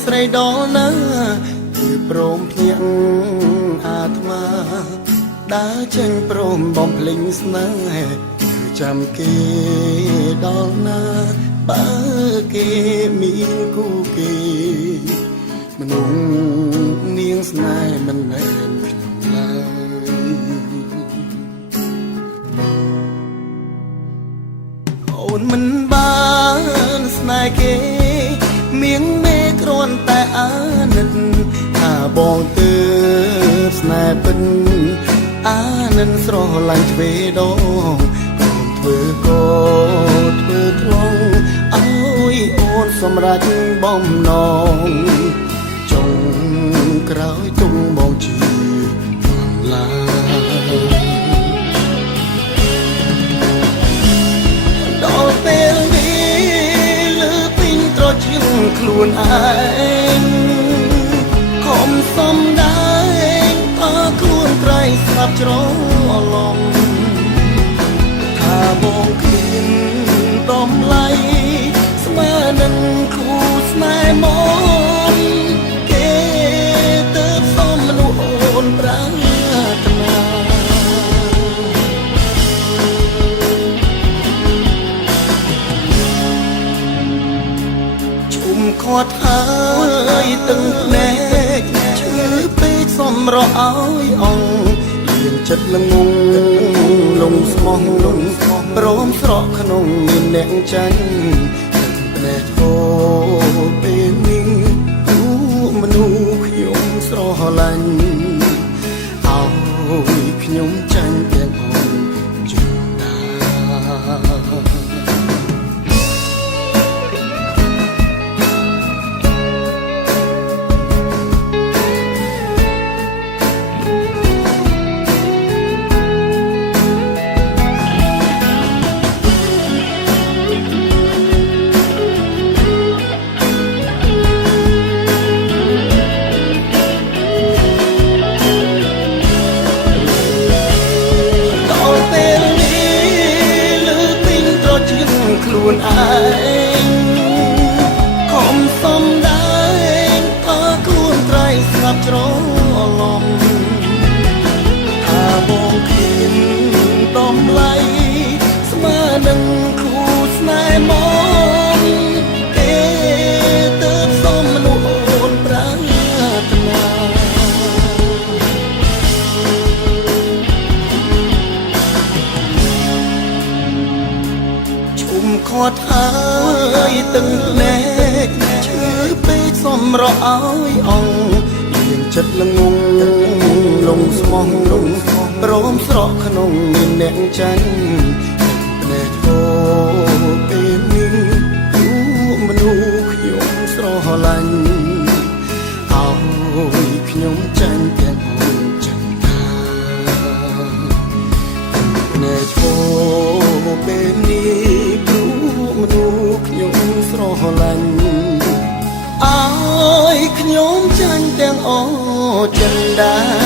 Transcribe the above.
ស្រីដល់ណាគឺព្រមភ្ញាក់អាត្មាដើរចេញព្រមបំភ្លេងស្នេហ៍គឺចាំគេដល់ណាបើគេមានគូគេមនុស្សនាងស្នេហ៍មិនមែនខ្ញុំឡើយអូនមិនបានស្នេហ៍គេមៀងមេគ្រាន់តែអាណិតថាបងទើបស្នេហ៍ពិនអានិនស្រឡាញ់ទ្វេដងកុំធ្វើក៏ធ្វើថ្លង់អើយអូនសម្រេចបំណងចុងក្រោយទុំបងជាបន្លាដល់ពេលនេះលើពេញត្រជាខ្លួនឯងខំសំដែងថាខ្លួនក្រៃស្លាប់ច្រឡំថាបងគ្មានតម្លៃស្មើនឹងគូស្នេហ៍មកគេទៅសំមនុស្សអូនប្រាថ្នាជុំខាត់ហើយទឹកភ្នែកឈឺពេកសំរោឲ្យអងលៀងចិត្តល្ងងលងស្មោះព្រមស្រកក្នុងមានអ្នកចាញ់ទឹកភ្នែកហូរពេលនេះទូមនុស្សខ្ញុំស្រឡាញ់ឲ្យខ្ញុំចាញ់ទាំងអូនជឿដាខ្លួនឯងខំសំដែងថាខ្លួនក្រៃស្លាប់ច្រឡំថាបងគ្មានតម្លៃស្មើនឹងគូស្នេហ៍មកគេទៅសំមនុស្សអូនប្រាថ្នាខាត់ហើយទឹកភ្នែកឈឺពេកសំរោឲ្យអងលៀងចិត្តល្ងងលងស្មោះព្រមស្រកក្នុងមានអ្នកចាញ់ទឹកភ្នែកហូរពេលនេះទូមនុស្សខ្ញុំស្រឡាញ់ឲ្យខ្ញុំចាញ់ទាំងអូនចឹងថាទឹកភ្នែកហូរពេលនេះមនុស្សខ្ញុំស្រឡាញ់ឲ្យខ្ញុំចាញ់ទាំងអូចិនដា